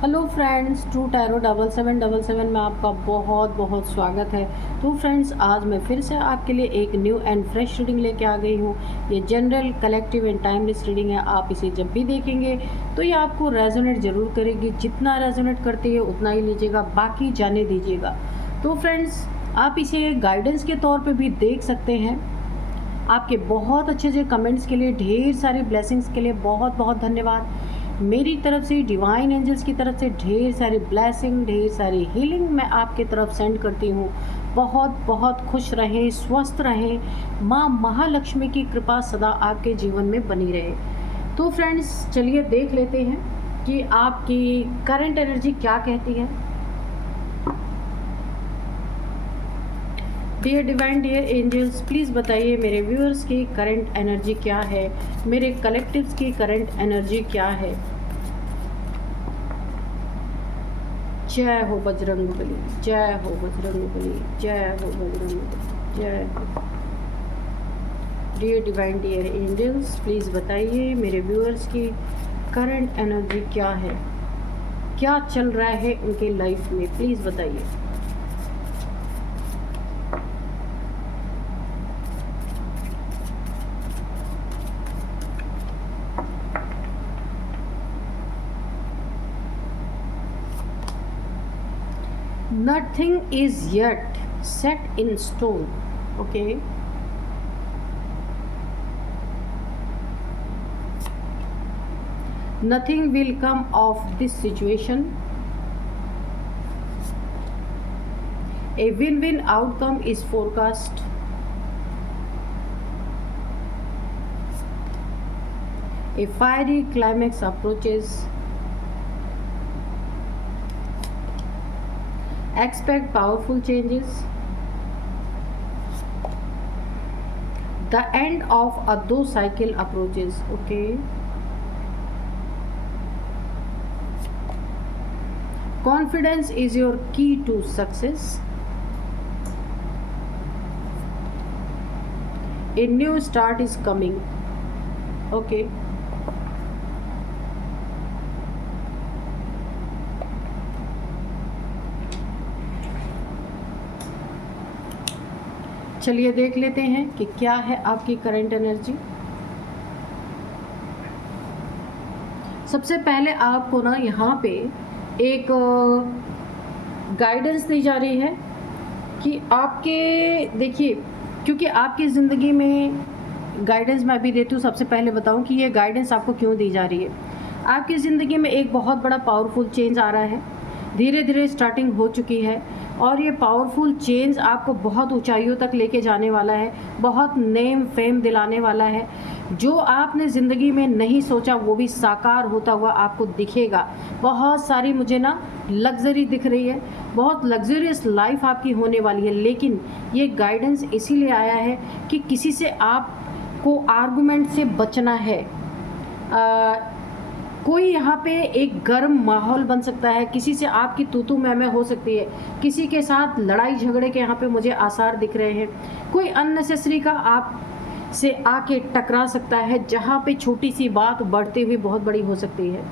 Hello friends, true tarot 7777 में आपका बहुत बहुत स्वागत है। तो फ्रेंड्स, आज मैं फिर से आपके लिए एक न्यू एंड फ्रेश रीडिंग लेके आ गई हूँ। ये general, collective and timeless reading है। आप इसे जब भी देखेंगे तो ये आपको रेजोनेट ज़रूर करेगी। जितना रेजोनेट करती है उतना ही लीजिएगा, बाकी जाने दीजिएगा। तो फ्रेंड्स, आप इसे गाइडेंस के तौर पर भी देख सकते हैं। आपके बहुत अच्छे अच्छे कमेंट्स के लिए, ढेर सारी ब्लेसिंग्स के लिए बहुत बहुत धन्यवाद। मेरी तरफ से, डिवाइन एंजल्स की तरफ से ढेर सारी ब्लेसिंग, ढेर सारी हीलिंग मैं आपके तरफ सेंड करती हूँ। बहुत बहुत खुश रहें, स्वस्थ रहें। माँ महालक्ष्मी की कृपा सदा आपके जीवन में बनी रहे। तो फ्रेंड्स, चलिए देख लेते हैं कि आपकी करंट एनर्जी क्या कहती है। Dear divine, dear angels, please बताइए मेरे व्यूअर्स की करंट एनर्जी क्या है, मेरे कलेक्टिव्स की करंट एनर्जी क्या है। जय हो बजरंगबली, जय हो बजरंगबली, जय हो बजरंगबली, जय हो। Dear divine, dear angels, please बताइए मेरे व्यूअर्स की करंट एनर्जी क्या है, क्या चल रहा है उनके लाइफ में, प्लीज़ बताइए। Nothing is yet set in stone. Okay. Nothing will come of this situation. A win-win outcome is forecast. A fiery climax approaches. Expect powerful changes. The end of a do cycle approaches. Okay. Confidence is your key to success. A new start is coming. Okay. चलिए देख लेते हैं कि क्या है आपकी current energy. सबसे पहले आपको ना यहाँ पे एक गाइडेंस दी जा रही है कि आपके, देखिए, क्योंकि आपकी ज़िंदगी में गाइडेंस मैं भी देती हूँ। सबसे पहले बताऊँ कि ये गाइडेंस आपको क्यों दी जा रही है। आपकी ज़िंदगी में एक बहुत बड़ा पावरफुल चेंज आ रहा है, धीरे धीरे स्टार्टिंग हो चुकी है, और ये पावरफुल चेंज आपको बहुत ऊंचाइयों तक लेके जाने वाला है, बहुत नेम फेम दिलाने वाला है। जो आपने ज़िंदगी में नहीं सोचा वो भी साकार होता हुआ आपको दिखेगा। बहुत सारी मुझे ना लग्जरी दिख रही है, बहुत लग्जरियस लाइफ आपकी होने वाली है। लेकिन ये गाइडेंस इसीलिए आया है कि किसी से आपको आर्गुमेंट से बचना है। कोई यहाँ पे एक गर्म माहौल बन सकता है, किसी से आपकी तू मैं हो सकती है, किसी के साथ लड़ाई झगड़े के यहाँ पे मुझे आसार दिख रहे हैं। कोई अननेसेसरी का आप से आके टकरा सकता है, जहाँ पे छोटी सी बात बढ़ती हुई बहुत बड़ी हो सकती है।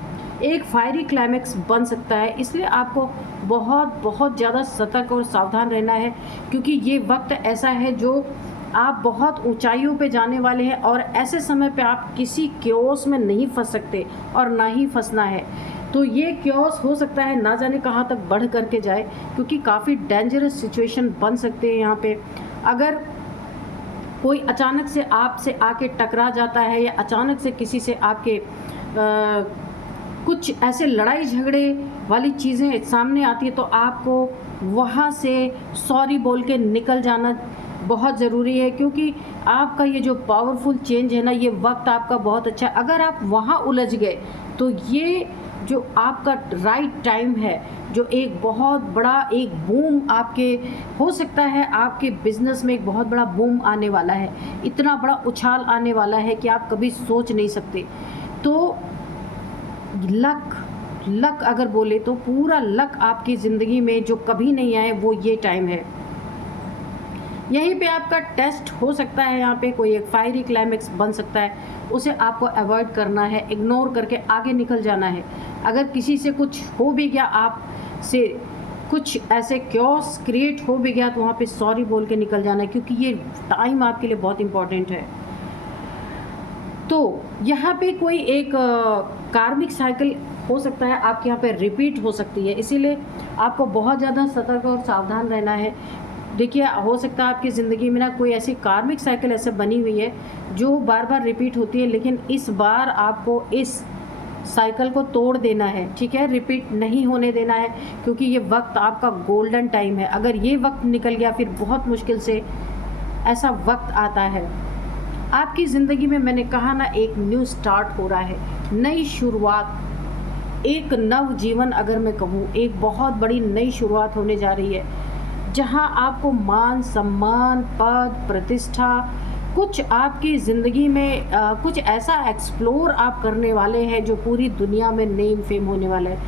एक फायरी क्लाइमेक्स बन सकता है, इसलिए आपको बहुत बहुत ज़्यादा सतर्क और सावधान रहना है, क्योंकि ये वक्त ऐसा है जो आप बहुत ऊंचाइयों पे जाने वाले हैं, और ऐसे समय पे आप किसी क्योस में नहीं फंस सकते और ना ही फंसना है। तो ये क्योस हो सकता है ना जाने कहाँ तक बढ़ करके जाए, क्योंकि काफ़ी डेंजरस सिचुएशन बन सकते हैं यहाँ पे। अगर कोई अचानक से आपसे आके टकरा जाता है, या अचानक से किसी से आपके कुछ ऐसे लड़ाई झगड़े वाली चीज़ें सामने आती है, तो आपको वहाँ से सॉरी बोल के निकल जाना बहुत ज़रूरी है, क्योंकि आपका ये जो पावरफुल चेंज है ना, ये वक्त आपका बहुत अच्छा है। अगर आप वहाँ उलझ गए तो ये जो आपका राइट टाइम है, जो एक बहुत बड़ा एक बूम आपके हो सकता है, आपके बिजनेस में एक बहुत बड़ा बूम आने वाला है, इतना बड़ा उछाल आने वाला है कि आप कभी सोच नहीं सकते। तो लक अगर बोले तो पूरा लक आपकी ज़िंदगी में जो कभी नहीं आए, वो ये टाइम है। यहीं पे आपका टेस्ट हो सकता है, यहाँ पे कोई एक फायरी क्लाइमेक्स बन सकता है, उसे आपको अवॉइड करना है, इग्नोर करके आगे निकल जाना है। अगर किसी से कुछ हो भी गया, आप से कुछ ऐसे क्योस क्रिएट हो भी गया, तो वहाँ पे सॉरी बोल के निकल जाना है, क्योंकि ये टाइम आपके लिए बहुत इम्पॉर्टेंट है। तो यहाँ पे कोई एक कार्मिक साइकिल हो सकता है आपके यहाँ पे रिपीट हो सकती है, इसीलिए आपको बहुत ज़्यादा सतर्क और सावधान रहना है। देखिए, हो सकता है आपकी ज़िंदगी में ना कोई ऐसी कार्मिक साइकिल ऐसे बनी हुई है जो बार बार रिपीट होती है, लेकिन इस बार आपको इस साइकिल को तोड़ देना है, ठीक है, रिपीट नहीं होने देना है, क्योंकि ये वक्त आपका गोल्डन टाइम है। अगर ये वक्त निकल गया, फिर बहुत मुश्किल से ऐसा वक्त आता है आपकी ज़िंदगी में। मैंने कहा ना, एक न्यू स्टार्ट हो रहा है, नई शुरुआत, एक नव जीवन, अगर मैं कहूँ एक बहुत बड़ी नई शुरुआत होने जा रही है, जहाँ आपको मान सम्मान, पद, प्रतिष्ठा, कुछ आपकी ज़िंदगी में कुछ ऐसा एक्सप्लोर आप करने वाले हैं जो पूरी दुनिया में नेम फेम होने वाला है।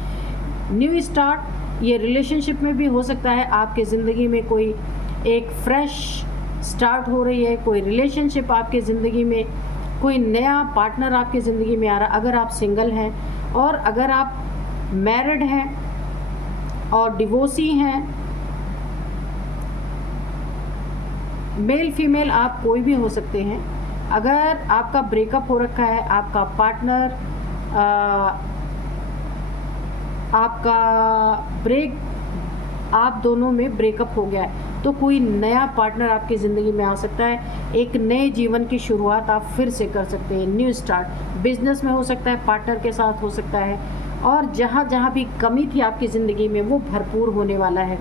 न्यू स्टार्ट, ये रिलेशनशिप में भी हो सकता है, आपके ज़िंदगी में कोई एक फ्रेश स्टार्ट हो रही है, कोई रिलेशनशिप आपके ज़िंदगी में, कोई नया पार्टनर आपकी ज़िंदगी में आ रहा। अगर आप सिंगल हैं और अगर आप मैरिड हैं और डिवोर्सी हैं, मेल फीमेल आप कोई भी हो सकते हैं। अगर आपका ब्रेकअप हो रखा है, आपका पार्टनर आपका आप दोनों में ब्रेकअप हो गया है, तो कोई नया पार्टनर आपकी ज़िंदगी में आ सकता है। एक नए जीवन की शुरुआत आप फिर से कर सकते हैं, न्यू स्टार्ट। बिजनेस में हो सकता है, पार्टनर के साथ हो सकता है, और जहाँ जहाँ भी कमी थी आपकी ज़िंदगी में वो भरपूर होने वाला है।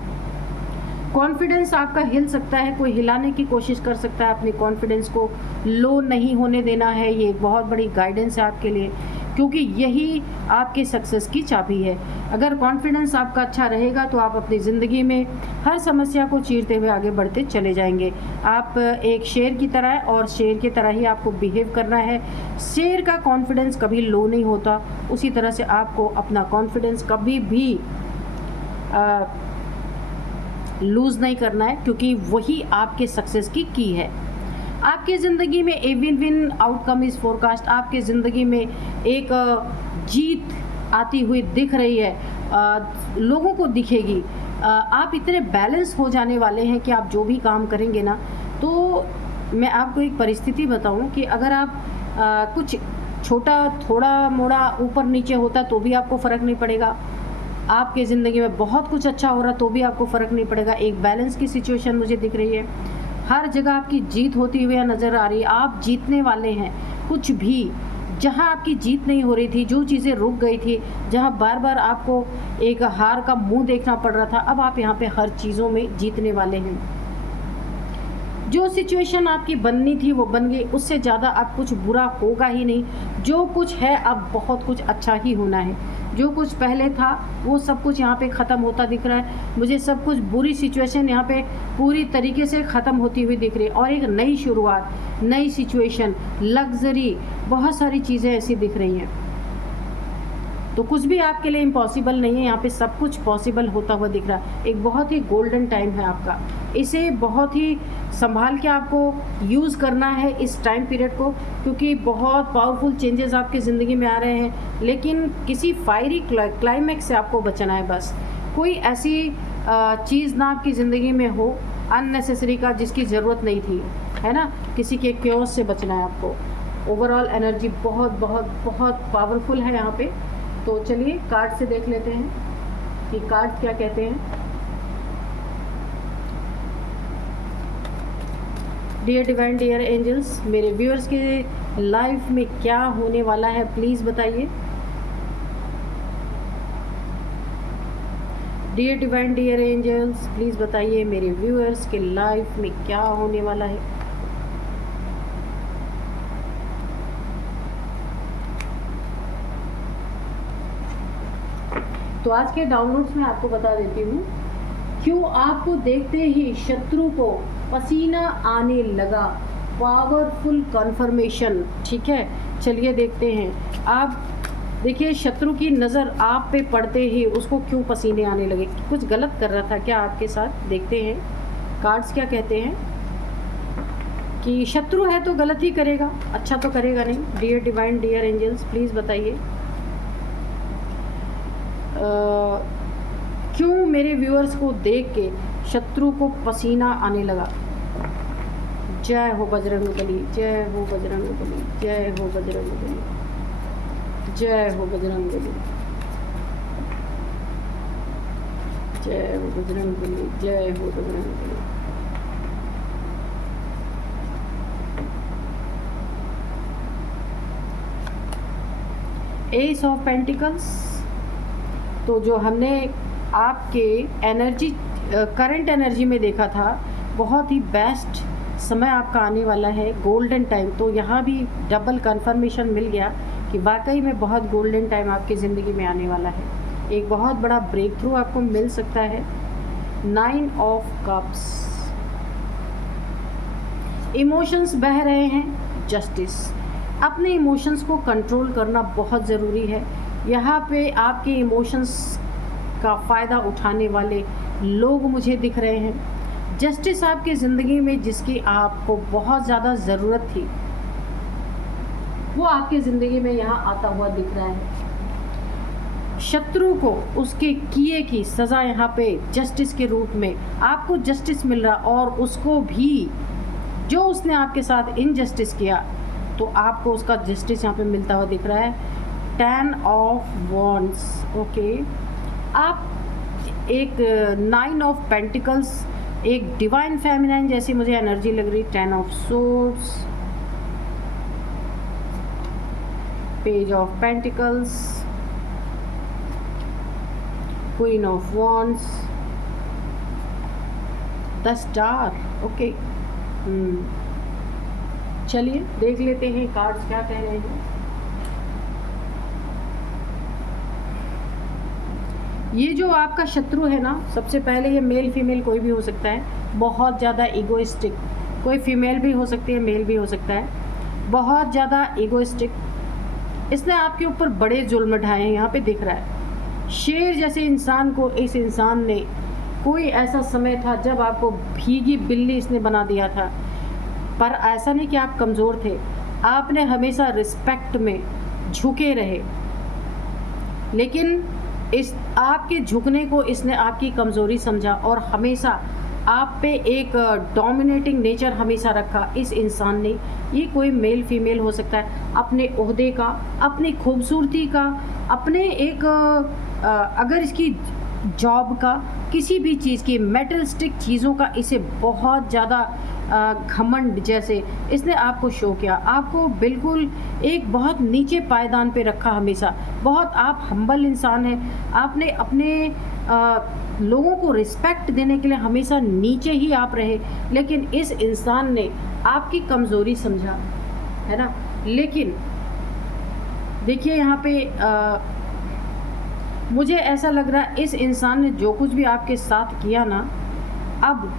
कॉन्फिडेंस आपका हिल सकता है, कोई हिलाने की कोशिश कर सकता है, अपने कॉन्फिडेंस को लो नहीं होने देना है। ये एक बहुत बड़ी गाइडेंस है आपके लिए, क्योंकि यही आपके सक्सेस की चाबी है। अगर कॉन्फिडेंस आपका अच्छा रहेगा तो आप अपनी ज़िंदगी में हर समस्या को चीरते हुए आगे बढ़ते चले जाएंगे। आप एक शेर की तरह है और शेर की तरह ही आपको बिहेव करना है। शेर का कॉन्फिडेंस कभी लो नहीं होता, उसी तरह से आपको अपना कॉन्फिडेंस कभी भी लूज़ नहीं करना है, क्योंकि वही आपके सक्सेस की है। आपकी ज़िंदगी में a win win outcome is forecast. आपकी ज़िंदगी में एक जीत आती हुई दिख रही है, लोगों को दिखेगी। आप इतने बैलेंस हो जाने वाले हैं कि आप जो भी काम करेंगे ना, तो मैं आपको एक परिस्थिति बताऊं कि अगर आप कुछ छोटा थोड़ा मोड़ा ऊपर नीचे होता तो भी आपको फ़र्क नहीं पड़ेगा। आपके ज़िंदगी में बहुत कुछ अच्छा हो रहा तो भी आपको फ़र्क नहीं पड़ेगा। एक बैलेंस की सिचुएशन मुझे दिख रही है, हर जगह आपकी जीत होती हुई नज़र आ रही है। आप जीतने वाले हैं। कुछ भी जहां आपकी जीत नहीं हो रही थी, जो चीज़ें रुक गई थी, जहां बार बार आपको एक हार का मुंह देखना पड़ रहा था, अब आप यहां पे हर चीज़ों में जीतने वाले हैं। जो सिचुएशन आपकी बननी थी वो बन गई, उससे ज़्यादा अब कुछ बुरा होगा ही नहीं। जो कुछ है अब बहुत कुछ अच्छा ही होना है। जो कुछ पहले था वो सब कुछ यहाँ पे ख़त्म होता दिख रहा है मुझे। सब कुछ बुरी सिचुएशन यहाँ पे पूरी तरीके से ख़त्म होती हुई दिख रही है, और एक नई शुरुआत, नई सिचुएशन, लग्जरी, बहुत सारी चीज़ें ऐसी दिख रही हैं। तो कुछ भी आपके लिए इम्पॉसिबल नहीं है, यहाँ पे सब कुछ पॉसिबल होता हुआ दिख रहा है। एक बहुत ही गोल्डन टाइम है आपका, इसे बहुत ही संभाल के आपको यूज़ करना है इस टाइम पीरियड को, क्योंकि बहुत पावरफुल चेंजेस आपकी ज़िंदगी में आ रहे हैं। लेकिन किसी फायरी क्लाइमेक्स से आपको बचना है। बस कोई ऐसी चीज़ ना आपकी ज़िंदगी में हो अननेसेसरी का, जिसकी ज़रूरत नहीं थी, है ना। किसी के क्योस से बचना है आपको। ओवरऑल एनर्जी बहुत बहुत बहुत पावरफुल है यहाँ पे। तो चलिए कार्ड से देख लेते हैं कि कार्ड क्या कहते हैं। डियर डिवाइन, डियर एंजल्स, मेरे व्यूअर्स के लाइफ में क्या होने वाला है प्लीज़ बताइए। Dear divine, dear angels, please बताइए मेरे व्यूअर्स के लाइफ में क्या होने वाला है। तो आज के डाउनलोड्स में आपको बता देती हूँ, क्यों आपको देखते ही शत्रु को पसीना आने लगा। पावरफुल कन्फर्मेशन, ठीक है। चलिए देखते हैं। आप देखिए, शत्रु की नज़र आप पे पड़ते ही उसको क्यों पसीने आने लगे। कुछ गलत कर रहा था क्या आपके साथ? देखते हैं कार्ड्स क्या कहते हैं। कि शत्रु है तो गलत ही करेगा, अच्छा तो करेगा नहीं। Dear divine, dear angels, please बताइए क्यों मेरे व्यूअर्स को देख के शत्रु को पसीना आने लगा। जय हो बजरंगबली, जय हो बजरंगबली, जय हो बजरंगबली, जय हो बजरंगबली, जय हो बजरंगबली, जय हो बजरंगबली। एस ऑफ पेंटिकल्स, तो जो हमने आपके एनर्जी करंट एनर्जी में देखा था, बहुत ही बेस्ट समय आपका आने वाला है, गोल्डन टाइम। तो यहाँ भी डबल कंफर्मेशन मिल गया कि वाकई में बहुत गोल्डन टाइम आपकी ज़िंदगी में आने वाला है। एक बहुत बड़ा ब्रेक थ्रू आपको मिल सकता है। 9 ऑफ कप्स, इमोशंस बह रहे हैं, जस्टिस। अपने इमोशंस को कंट्रोल करना बहुत ज़रूरी है। यहाँ पे आपके इमोशंस का फ़ायदा उठाने वाले लोग मुझे दिख रहे हैं। जस्टिस आपकी ज़िंदगी में जिसकी आपको बहुत ज़्यादा ज़रूरत थी, वो आपकी ज़िंदगी में यहाँ आता हुआ दिख रहा है। शत्रु को उसके किए की सज़ा यहाँ पे जस्टिस के रूप में आपको जस्टिस मिल रहा, और उसको भी जो उसने आपके साथ इनजस्टिस किया, तो आपको उसका जस्टिस यहाँ पे मिलता हुआ दिख रहा है। 10 ऑफ वॉन्ड्स, ओके। आप एक 9 ऑफ पेंटिकल्स, एक डिवाइन फेमिनाइन जैसी मुझे एनर्जी लग रही। 10 of swords, page of pentacles, queen of wands, the star, okay. चलिए देख लेते हैं कार्ड्स क्या कह रहे हैं। ये जो आपका शत्रु है ना, सबसे पहले ये मेल फीमेल कोई भी हो सकता है, बहुत ज़्यादा ईगोइस्टिक, कोई फीमेल भी हो सकती है, मेल भी हो सकता है, बहुत ज़्यादा ईगोइस्टिक। इसने आपके ऊपर बड़े जुल्म ढाए हैं, यहाँ पे दिख रहा है। शेर जैसे इंसान को इस इंसान ने, कोई ऐसा समय था जब आपको भीगी बिल्ली इसने बना दिया था, पर ऐसा नहीं कि आप कमज़ोर थे, आपने हमेशा रिस्पेक्ट में झुके रहे, लेकिन इस आपके झुकने को इसने आपकी कमज़ोरी समझा और हमेशा आप पे एक डोमिनेटिंग नेचर हमेशा रखा इस इंसान ने। ये कोई मेल फीमेल हो सकता है, अपने ओहदे का, अपनी खूबसूरती का, अपने एक अगर इसकी जॉब का, किसी भी चीज़ की मेटलिस्टिक चीज़ों का इसे बहुत ज़्यादा घमंड जैसे इसने आपको शो किया। आपको बिल्कुल एक बहुत नीचे पायदान पे रखा हमेशा। बहुत आप हम्बल इंसान हैं, आपने अपने लोगों को रिस्पेक्ट देने के लिए हमेशा नीचे ही आप रहे, लेकिन इस इंसान ने आपकी कमज़ोरी समझा, है ना। लेकिन देखिए यहाँ पे मुझे ऐसा लग रहा है इस इंसान ने जो कुछ भी आपके साथ किया ना, अब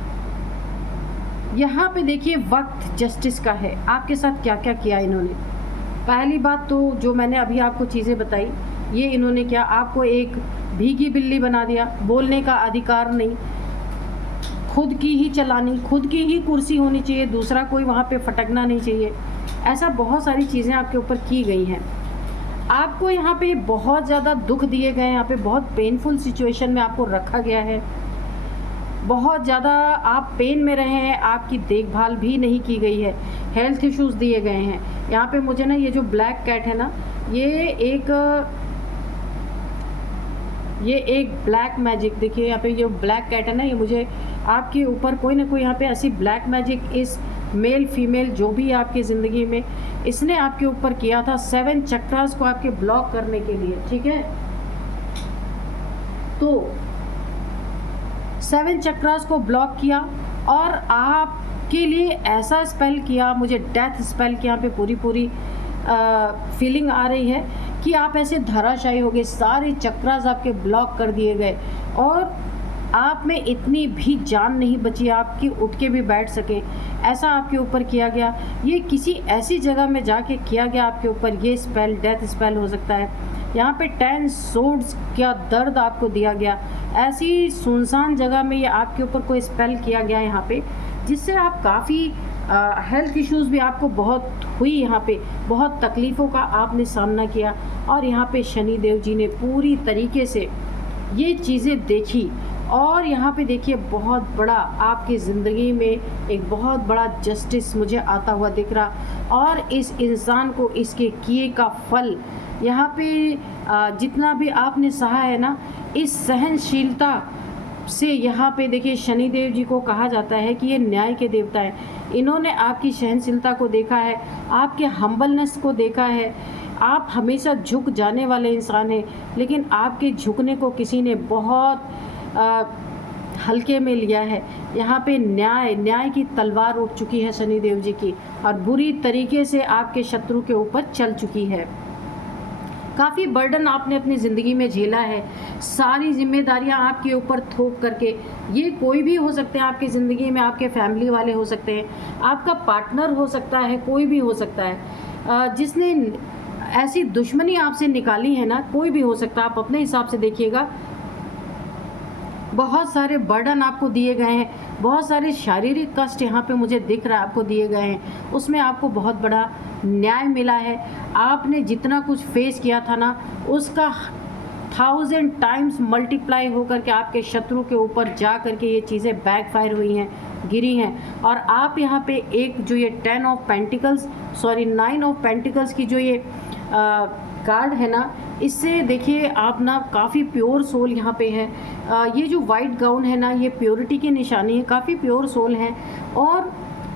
यहाँ पे देखिए वक्त जस्टिस का है। आपके साथ क्या क्या किया इन्होंने। पहली बात तो जो मैंने अभी आपको चीज़ें बताई, ये इन्होंने क्या, आपको एक भीगी बिल्ली बना दिया, बोलने का अधिकार नहीं, खुद की ही चलानी, खुद की ही कुर्सी होनी चाहिए, दूसरा कोई वहाँ पे फटकना नहीं चाहिए। ऐसा बहुत सारी चीज़ें आपके ऊपर की गई हैं। आपको यहाँ पे बहुत ज़्यादा दुख दिए गए हैं, यहाँ पे बहुत पेनफुल सिचुएशन में आपको रखा गया है, बहुत ज़्यादा आप पेन में रहे हैं, आपकी देखभाल भी नहीं की गई है, हेल्थ इश्यूज़ दिए गए हैं। यहाँ पे मुझे ना ये जो ब्लैक कैट है ना, ये एक ब्लैक मैजिक, देखिए यहाँ पे जो ब्लैक कैट है ना, ये मुझे आपके ऊपर कोई ना कोई यहाँ पे ऐसी ब्लैक मैजिक इस मेल फीमेल जो भी आपकी ज़िंदगी में इसने आपके ऊपर किया था 7 चक्रास को आपके ब्लॉक करने के लिए, ठीक है। तो 7 चक्रास को ब्लॉक किया और आपके लिए ऐसा स्पेल किया, मुझे डेथ स्पेल की यहाँ पे पूरी फीलिंग आ रही है कि आप ऐसे धराशायी हो गए, सारे चक्रास आपके ब्लॉक कर दिए गए और आप में इतनी भी जान नहीं बची आपकी उठ के भी बैठ सके, ऐसा आपके ऊपर किया गया। ये किसी ऐसी जगह में जाके किया गया आपके ऊपर, ये स्पेल डेथ स्पेल हो सकता है। यहाँ पे 10 सोर्ड्स का दर्द आपको दिया गया, ऐसी सुनसान जगह में ये आपके ऊपर कोई स्पेल किया गया यहाँ पे, जिससे आप काफ़ी हेल्थ इश्यूज़ भी आपको बहुत हुई, यहाँ पे बहुत तकलीफ़ों का आपने सामना किया, और यहाँ पे शनि देव जी ने पूरी तरीके से ये चीज़ें देखी, और यहाँ पे देखिए बहुत बड़ा आपकी ज़िंदगी में एक बहुत बड़ा जस्टिस मुझे आता हुआ दिख रहा, और इस इंसान को इसके किए का फल यहाँ पे जितना भी आपने सहा है ना, इस सहनशीलता से यहाँ पे देखिए शनि देव जी को कहा जाता है कि ये न्याय के देवता है। इन्होंने आपकी सहनशीलता को देखा है, आपके हम्बलनेस को देखा है। आप हमेशा झुक जाने वाले इंसान हैं, लेकिन आपके झुकने को किसी ने बहुत हल्के में लिया है। यहाँ पे न्याय की तलवार उठ चुकी है शनि देव जी की, और बुरी तरीके से आपके शत्रु के ऊपर चल चुकी है। काफ़ी बर्डन आपने अपनी ज़िंदगी में झेला है, सारी जिम्मेदारियां आपके ऊपर थोप करके। ये कोई भी हो सकते हैं आपकी ज़िंदगी में, आपके फैमिली वाले हो सकते हैं, आपका पार्टनर हो सकता है, कोई भी हो सकता है जिसने ऐसी दुश्मनी आपसे निकाली है ना, कोई भी हो सकता है। आप अपने हिसाब से देखिएगा, बहुत सारे बर्डन आपको दिए गए हैं, बहुत सारे शारीरिक कष्ट यहाँ पे मुझे दिख रहा है आपको दिए गए हैं, उसमें आपको बहुत बड़ा न्याय मिला है। आपने जितना कुछ फेस किया था ना, उसका 1000 टाइम्स मल्टीप्लाई होकर के आपके शत्रु के ऊपर जा करके ये चीज़ें बैकफायर हुई हैं, गिरी हैं। और आप यहाँ पे एक जो ये 9 ऑफ पेंटिकल्स की जो ये कार्ड है ना, इससे देखिए आप ना काफ़ी प्योर सोल यहाँ पे है। ये जो वाइट गाउन है ना, ये प्योरिटी की निशानी है, काफ़ी प्योर सोल है। और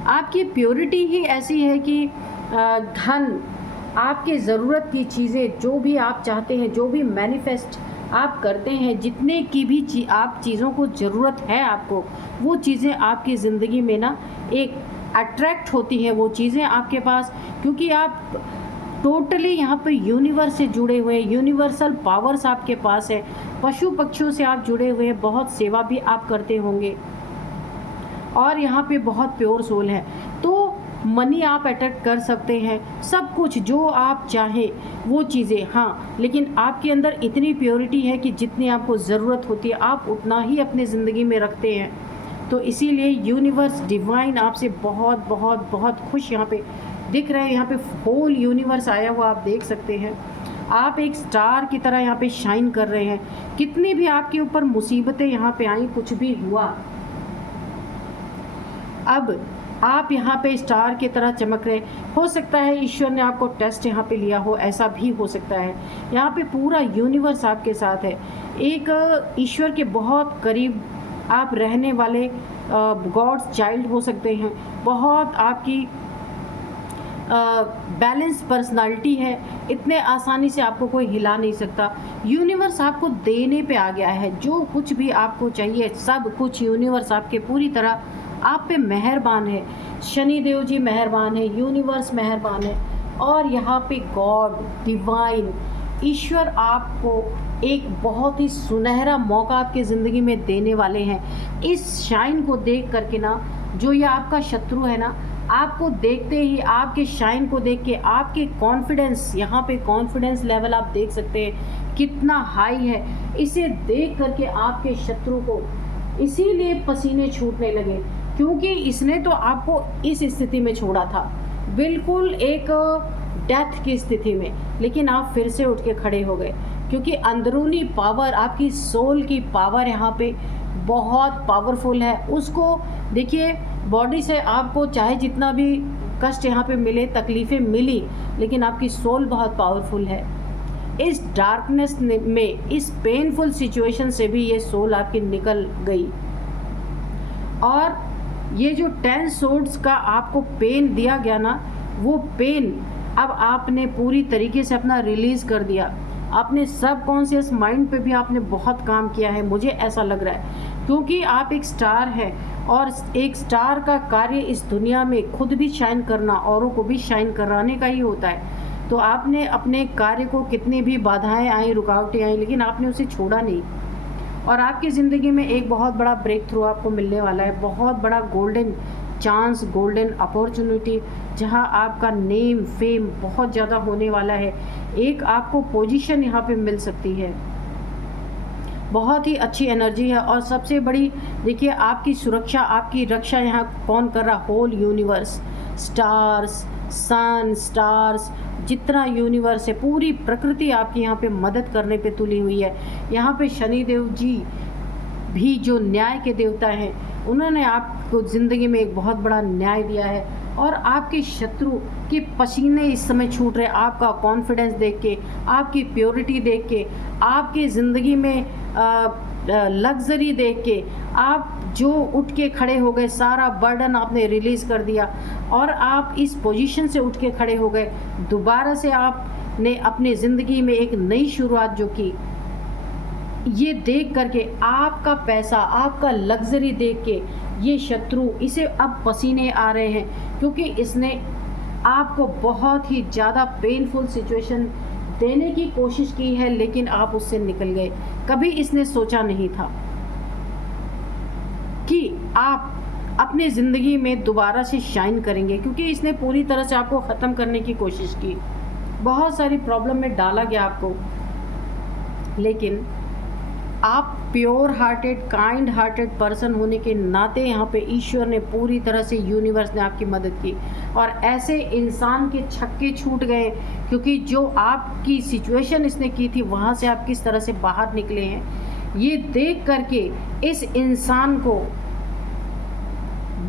आपकी प्योरिटी ही ऐसी है कि धन, आपके ज़रूरत की चीज़ें, जो भी आप चाहते हैं, जो भी मैनिफेस्ट आप करते हैं, जितने की भी आप चीज़ों को ज़रूरत है आपको, वो चीज़ें आपकी ज़िंदगी में ना एक अट्रैक्ट होती हैं वो चीज़ें आपके पास, क्योंकि आप टोटली यहाँ पे यूनिवर्स से जुड़े हुए हैं, यूनिवर्सल पावर्स आपके पास है, पशु पक्षियों से आप जुड़े हुए हैं, बहुत सेवा भी आप करते होंगे, और यहाँ पे बहुत प्योर सोल है। तो मनी आप अट्रैक्ट कर सकते हैं, सब कुछ जो आप चाहें वो चीज़ें, हाँ, लेकिन आपके अंदर इतनी प्योरिटी है कि जितनी आपको ज़रूरत होती है आप उतना ही अपनी ज़िंदगी में रखते हैं। तो इसीलिए यूनिवर्स डिवाइन आपसे बहुत बहुत बहुत खुश यहाँ पे दिख रहे हैं। यहाँ पे होल यूनिवर्स आया हुआ आप देख सकते हैं। आप एक स्टार की तरह यहाँ पे शाइन कर रहे हैं। कितनी भी आपके ऊपर मुसीबतें यहाँ पे आई, कुछ भी हुआ, अब आप यहाँ पे स्टार की तरह चमक रहे। हो सकता है ईश्वर ने आपको टेस्ट यहाँ पे लिया हो, ऐसा भी हो सकता है। यहाँ पे पूरा यूनिवर्स आपके साथ है। एक ईश्वर के बहुत करीब आप रहने वाले गॉड्स चाइल्ड हो सकते हैं। बहुत आपकी बैलेंस पर्सनालिटी है, इतने आसानी से आपको कोई हिला नहीं सकता। यूनिवर्स आपको देने पे आ गया है, जो कुछ भी आपको चाहिए सब कुछ यूनिवर्स आपके पूरी तरह आप पे मेहरबान है। शनि देव जी मेहरबान है, यूनिवर्स मेहरबान है, और यहाँ पे गॉड डिवाइन ईश्वर आपको एक बहुत ही सुनहरा मौका आपकी ज़िंदगी में देने वाले हैं। इस शाइन को देख करके ना, जो ये आपका शत्रु है ना, आपको देखते ही, आपके शाइन को देख के आपके कॉन्फिडेंस, यहाँ पे कॉन्फिडेंस लेवल आप देख सकते हैं कितना हाई है। इसे देख करके आपके शत्रु को इसीलिए पसीने छूटने लगे, क्योंकि इसने तो आपको इस स्थिति में छोड़ा था, बिल्कुल एक डेथ की स्थिति में, लेकिन आप फिर से उठ के खड़े हो गए, क्योंकि अंदरूनी पावर, आपकी सोल की पावर यहाँ पे बहुत पावरफुल है। उसको देखिए, बॉडी से आपको चाहे जितना भी कष्ट यहाँ पे मिले, तकलीफ़ें मिली, लेकिन आपकी सोल बहुत पावरफुल है। इस डार्कनेस में, इस पेनफुल सिचुएशन से भी ये सोल आपकी निकल गई। और ये जो 10 सोर्ड्स का आपको पेन दिया गया ना, वो पेन अब आपने पूरी तरीके से अपना रिलीज़ कर दिया। अपने सबकॉन्शियस माइंड पे भी आपने बहुत काम किया है, मुझे ऐसा लग रहा है, क्योंकि आप एक स्टार हैं, और एक स्टार का कार्य इस दुनिया में खुद भी शाइन करना, औरों को भी शाइन कराने का ही होता है। तो आपने अपने कार्य को, कितनी भी बाधाएं आई, रुकावटें आई, लेकिन आपने उसे छोड़ा नहीं, और आपकी ज़िंदगी में एक बहुत बड़ा ब्रेक थ्रू आपको मिलने वाला है, बहुत बड़ा गोल्डन चांस, गोल्डन अपॉर्चुनिटी, जहां आपका नेम फेम बहुत ज़्यादा होने वाला है। एक आपको पोजीशन यहाँ पे मिल सकती है, बहुत ही अच्छी एनर्जी है। और सबसे बड़ी देखिए, आपकी सुरक्षा, आपकी रक्षा यहाँ कौन कर रहा? Whole universe. Stars, sun, stars, जितना यूनिवर्स है, पूरी प्रकृति आपकी यहाँ पे मदद करने पे तुली हुई है। यहाँ पे शनिदेव जी भी जो न्याय के देवता हैं, उन्होंने आपको ज़िंदगी में एक बहुत बड़ा न्याय दिया है और आपके शत्रु के पसीने इस समय छूट रहे। आपका कॉन्फिडेंस देख के, आपकी प्योरिटी देख के, आपकी ज़िंदगी में लग्जरी देख के, आप जो उठ के खड़े हो गए, सारा बर्डन आपने रिलीज़ कर दिया और आप इस पोजीशन से उठ के खड़े हो गए। दोबारा से आपने अपनी ज़िंदगी में एक नई शुरुआत जो की, ये देख करके आपका पैसा, आपका लग्जरी देख के ये शत्रु, इसे अब पसीने आ रहे हैं क्योंकि इसने आपको बहुत ही ज़्यादा पेनफुल सिचुएशन देने की कोशिश की है, लेकिन आप उससे निकल गए। कभी इसने सोचा नहीं था कि आप अपनी ज़िंदगी में दोबारा से शाइन करेंगे, क्योंकि इसने पूरी तरह से आपको ख़त्म करने की कोशिश की, बहुत सारी प्रॉब्लम में डाला गया आपको, लेकिन आप pure hearted, kind hearted person होने के नाते यहाँ पे ईश्वर ने पूरी तरह से, यूनिवर्स ने आपकी मदद की और ऐसे इंसान के छक्के छूट गए, क्योंकि जो आपकी सिचुएशन इसने की थी वहाँ से आप किस तरह से बाहर निकले हैं, ये देख करके इस इंसान को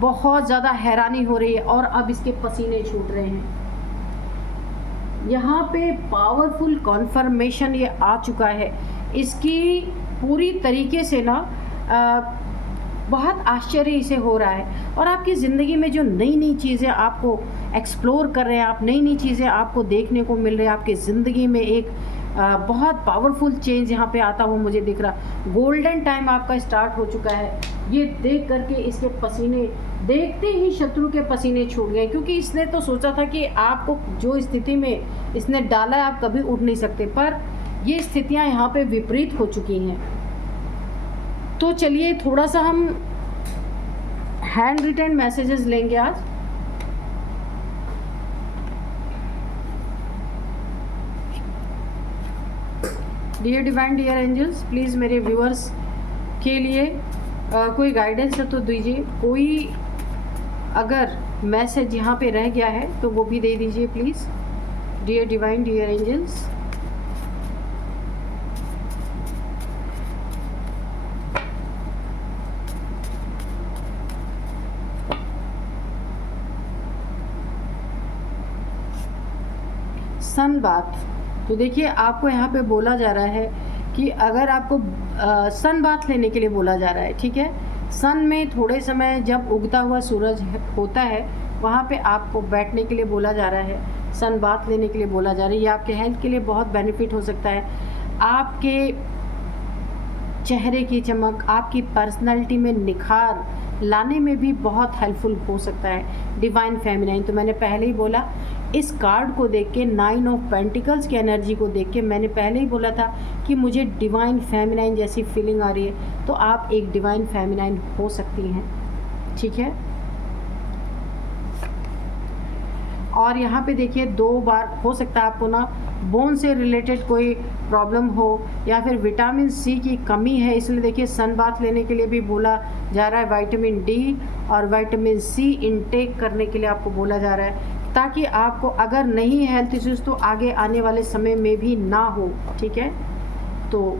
बहुत ज़्यादा हैरानी हो रही है और अब इसके पसीने छूट रहे हैं। यहाँ पे पावरफुल कॉन्फर्मेशन ये आ चुका है, इसकी पूरी तरीके से ना बहुत आश्चर्य इसे हो रहा है और आपकी ज़िंदगी में जो नई नई चीज़ें आपको एक्सप्लोर कर रहे हैं, आप नई नई चीज़ें आपको देखने को मिल रही है, आपकी ज़िंदगी में एक बहुत पावरफुल चेंज यहाँ पे आता हुआ मुझे दिख रहा। गोल्डन टाइम आपका स्टार्ट हो चुका है। ये देख करके इसके पसीने, देखते ही शत्रु के पसीने छूट गए, क्योंकि इसने तो सोचा था कि आपको जो स्थिति में इसने डाला है आप कभी उठ नहीं सकते, पर ये स्थितियाँ यहाँ पे विपरीत हो चुकी हैं। तो चलिए थोड़ा सा हम हैंड रिटन मैसेजेस लेंगे आज। Dear divine, dear angels, please मेरे व्यूअर्स के लिए कोई गाइडेंस है तो दीजिए, कोई अगर मैसेज यहाँ पे रह गया है तो वो भी दे दीजिए please. Dear divine, dear angels, सन बात, तो देखिए आपको यहाँ पे बोला जा रहा है कि अगर आपको सन बात लेने के लिए बोला जा रहा है, ठीक है। सन में थोड़े समय जब उगता हुआ सूरज होता है वहाँ पे आपको बैठने के लिए बोला जा रहा है, सन बात लेने के लिए बोला जा रहा है। ये आपके हेल्थ के लिए बहुत बेनिफिट हो सकता है, आपके चेहरे की चमक, आपकी पर्सनैलिटी में निखार लाने में भी बहुत हेल्पफुल हो सकता है। डिवाइन फेमिनाइन, तो मैंने पहले ही बोला, इस कार्ड को देख के, 9 ऑफ पेंटिकल्स की एनर्जी को देख के मैंने पहले ही बोला था कि मुझे डिवाइन फेमिनाइन जैसी फीलिंग आ रही है, तो आप एक डिवाइन फेमिनाइन हो सकती हैं, ठीक है। और यहाँ पे देखिए 2 बार हो सकता है आपको ना बोन से रिलेटेड कोई प्रॉब्लम हो या फिर विटामिन सी की कमी है, इसलिए देखिए सन बाथ लेने के लिए भी बोला जा रहा है। विटामिन डी और विटामिन सी इनटेक करने के लिए आपको बोला जा रहा है, ताकि आपको अगर नहीं हेल्थ इश्यूज़ तो आगे आने वाले समय में भी ना हो, ठीक है। तो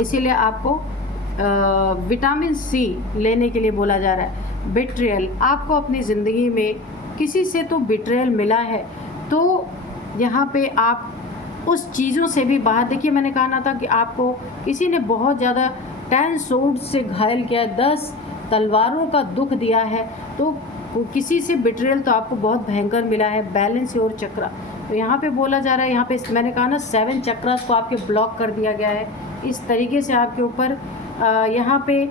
इसीलिए आपको विटामिन सी लेने के लिए बोला जा रहा है। बिट्रियल, आपको अपनी ज़िंदगी में किसी से तो बिट्रियल मिला है, तो यहाँ पे आप उस चीज़ों से भी बाहर, देखिए मैंने कहा ना था कि आपको किसी ने बहुत ज़्यादा 10 स्वॉर्ड से घायल किया है, 10 तलवारों का दुख दिया है, तो किसी से बिट्रियल तो आपको बहुत भयंकर मिला है। बैलेंस और चक्रा, तो यहाँ पे बोला जा रहा है, यहाँ पे मैंने कहा ना 7 चक्रास को आपके ब्लॉक कर दिया गया है। इस तरीके से आपके ऊपर यहाँ पे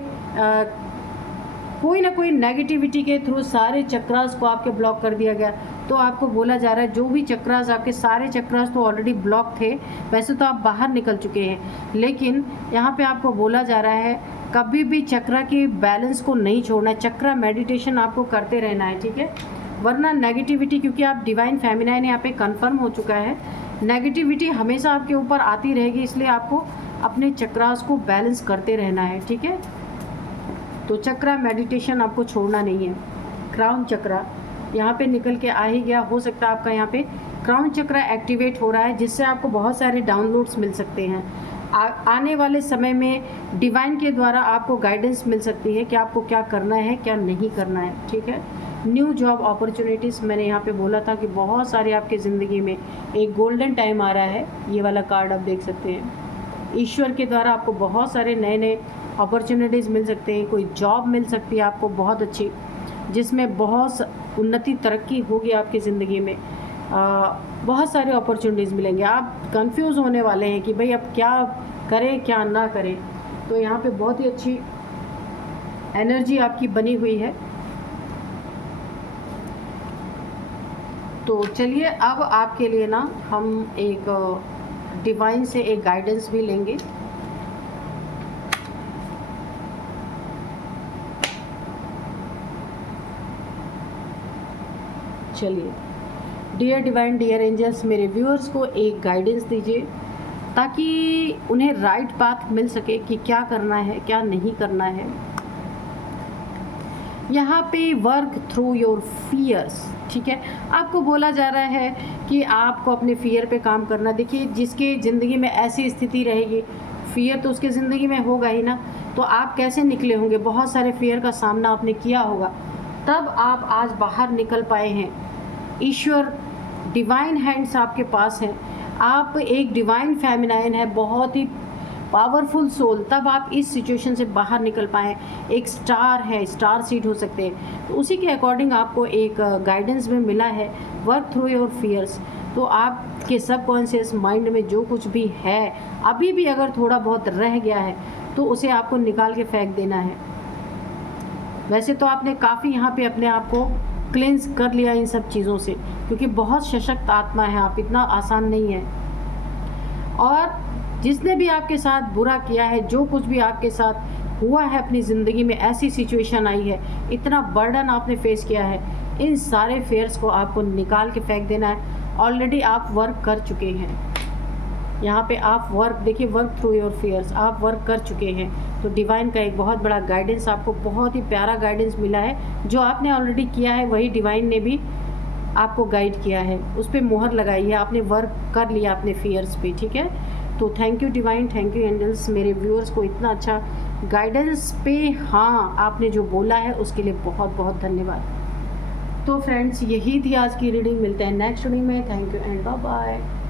कोई ना कोई नेगेटिविटी के थ्रू सारे चक्रास को आपके ब्लॉक कर दिया गया। तो आपको बोला जा रहा है जो भी चक्रास, आपके सारे चक्रास तो ऑलरेडी ब्लॉक थे, वैसे तो आप बाहर निकल चुके हैं, लेकिन यहाँ पे आपको बोला जा रहा है कभी भी चक्रा की बैलेंस को नहीं छोड़ना है, चक्रा मेडिटेशन आपको करते रहना है, ठीक है। वरना नेगेटिविटी, क्योंकि आप डिवाइन फेमिनाइन यहाँ पे कंफर्म हो चुका है, नेगेटिविटी हमेशा आपके ऊपर आती रहेगी, इसलिए आपको अपने चक्रास को बैलेंस करते रहना है, ठीक है। तो चक्रा मेडिटेशन आपको छोड़ना नहीं है। क्राउन चक्रा, यहाँ पे निकल के आ ही गया। हो सकता है आपका यहाँ पे क्राउन चक्र एक्टिवेट हो रहा है, जिससे आपको बहुत सारे डाउनलोड्स मिल सकते हैं। आने वाले समय में डिवाइन के द्वारा आपको गाइडेंस मिल सकती है कि आपको क्या करना है क्या नहीं करना है, ठीक है। न्यू जॉब अपॉर्चुनिटीज़, मैंने यहाँ पे बोला था कि बहुत सारे आपके ज़िंदगी में एक गोल्डन टाइम आ रहा है। ये वाला कार्ड आप देख सकते हैं। ईश्वर के द्वारा आपको बहुत सारे नए नए अपॉर्चुनिटीज़ मिल सकते हैं। कोई जॉब मिल सकती है आपको बहुत अच्छी, जिसमें बहुत उन्नति तरक्की होगी आपकी ज़िंदगी में। बहुत सारे अपॉर्चुनिटीज़ मिलेंगे। आप कंफ्यूज होने वाले हैं कि भाई अब क्या करें क्या ना करें। तो यहाँ पे बहुत ही अच्छी एनर्जी आपकी बनी हुई है। तो चलिए अब आपके लिए ना हम एक डिवाइन से एक गाइडेंस भी लेंगे। चलिए, डियर डिवाइन, डियर एंजल्स, मेरे व्यूअर्स को एक गाइडेंस दीजिए ताकि उन्हें राइट पाथ मिल सके कि क्या करना है क्या नहीं करना है। यहाँ पे वर्क थ्रू योर फियर्स, ठीक है। आपको बोला जा रहा है कि आपको अपने फियर पे काम करना। देखिए, जिसके ज़िंदगी में ऐसी स्थिति रहेगी, फियर तो उसके ज़िंदगी में होगा ही ना, तो आप कैसे निकले होंगे। बहुत सारे फियर का सामना आपने किया होगा, तब आप आज बाहर निकल पाए हैं। ईश्वर डिवाइन हैंड्स आपके पास हैं। आप एक डिवाइन फेमिनाइन है, बहुत ही पावरफुल सोल, तब आप इस सिचुएशन से बाहर निकल पाएँ। एक स्टार है, स्टार सीड हो सकते हैं, तो उसी के अकॉर्डिंग आपको एक गाइडेंस में मिला है, वर्क थ्रू योर फियर्स। तो आपके सबकॉन्शियस माइंड में जो कुछ भी है, अभी भी अगर थोड़ा बहुत रह गया है तो उसे आपको निकाल के फेंक देना है। वैसे तो आपने काफ़ी यहाँ पे अपने आप को क्लेंस कर लिया इन सब चीज़ों से, क्योंकि बहुत सशक्त आत्मा है आप, इतना आसान नहीं है। और जिसने भी आपके साथ बुरा किया है, जो कुछ भी आपके साथ हुआ है अपनी ज़िंदगी में, ऐसी सिचुएशन आई है, इतना बर्डन आपने फेस किया है, इन सारे फेयर्स को आपको निकाल के फेंक देना है। ऑलरेडी आप वर्क कर चुके हैं। यहाँ पे आप वर्क, देखिए, वर्क थ्रू योर फियर्स, आप वर्क कर चुके हैं। तो डिवाइन का एक बहुत बड़ा गाइडेंस, आपको बहुत ही प्यारा गाइडेंस मिला है। जो आपने ऑलरेडी किया है वही डिवाइन ने भी आपको गाइड किया है, उस पर मोहर लगाई है, आपने वर्क कर लिया अपने फियर्स पे, ठीक है। तो thank you divine, thank you angels, मेरे व्यूअर्स को इतना अच्छा गाइडेंस पे हाँ आपने जो बोला है उसके लिए बहुत बहुत धन्यवाद। तो फ्रेंड्स, यही थी आज की रीडिंग। मिलते हैं नेक्स्ट रीडिंग में। Thank you and bye bye.